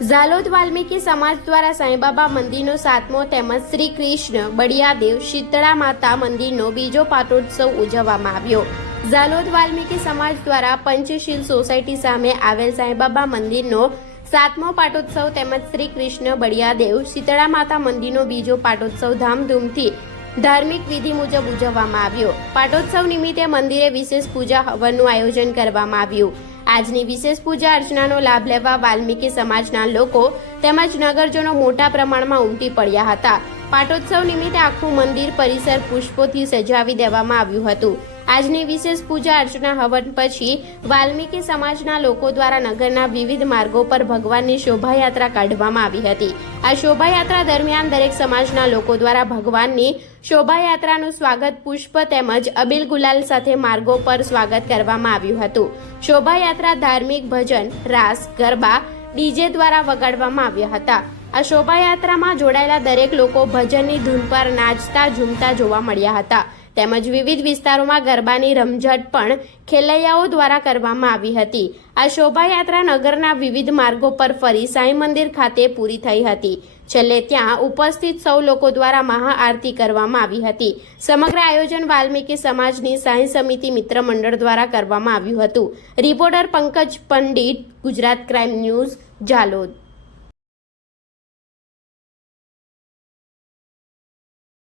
ઝાલોદ વાલ્મીકી સમાજ દ્વારા સાંઈબાબા મંદિરનો 7મો તેમજ શ્રી કૃષ્ણ બળિયાદેવ શીતળા માતા મંદિરનો બીજો પાટોત્સવ ઉજવવામાં આવ્યો। ઝાલોદ વાલ્મીકી સમાજ દ્વારા પંચશીલ સોસાયટી સામે આવેલ સાંઈબાબા મંદિરનો 7મો પાટોત્સવ તેમજ શ્રી કૃષ્ણ બળિયાદેવ શીતળા માતા મંદિરનો બીજો પાટોત્સવ ધામધૂમથી ધાર્મિક વિધિ મુજબ ઉજવવામાં આવ્યો। પાટોત્સવ નિમિત્તે મંદિરે વિશેષ પૂજા હવનનું આયોજન કરવામાં આવ્યું। આજની વિશેષ પૂજા અર્ચનાનો લાભ લેવા વાલ્મીકી સમાજના લોકો તેમજ નગરજનો મોટા પ્રમાણમાં ઉમટી પડ્યા હતા। પાટોત્સવ નિમિત્તે આખું મંદિર પરિસર પુષ્પોથી સજાવી દેવામાં આવ્યું હતું। આજની વિશેષ પૂજા અર્ચના હવન પછી વાલ્મીકી સમાજના લોકો દ્વારા નગરના વિવિધ માર્ગો પર ભગવાનની શોભાયાત્રા કાઢવામાં આવી હતી। આ શોભાયાત્રા દરમિયાન દરેક સમાજના લોકો દ્વારા ભગવાનની શોભાયાત્રાનું સ્વાગત પુષ્પ તેમજ અબીલ ગુલાલ સાથે માર્ગો પર સ્વાગત કરવામાં આવ્યું હતું। શોભાયાત્રા ધાર્મિક ભજન, રાસ, ગરબા, ડીજે દ્વારા વગાડવામાં આવ્યા હતા। આ શોભાયાત્રામાં જોડાયેલા દરેક લોકો ભજનની ધૂન પર નાચતા ઝૂમતા જોવા મળ્યા હતા તેમજ વિવિધ વિસ્તારોમાં ગરબાની રમઝટ પણ ખેલૈયાઓ દ્વારા કરવામાં આવી હતી। આ શોભાયાત્રા નગરના વિવિધ માર્ગો પર ફરી સાંઈ મંદિર ખાતે પૂરી થઈ હતી। છેલ્લે ત્યાં ઉપસ્થિત સૌ લોકો દ્વારા મહાઆરતી કરવામાં આવી હતી। સમગ્ર આયોજન વાલ્મીકી સમાજની સાંઈ સમિતિ મિત્ર મંડળ દ્વારા કરવામાં આવ્યું હતું। Reporter Pankaj Pandit, Gujarat crime news, Jhalod.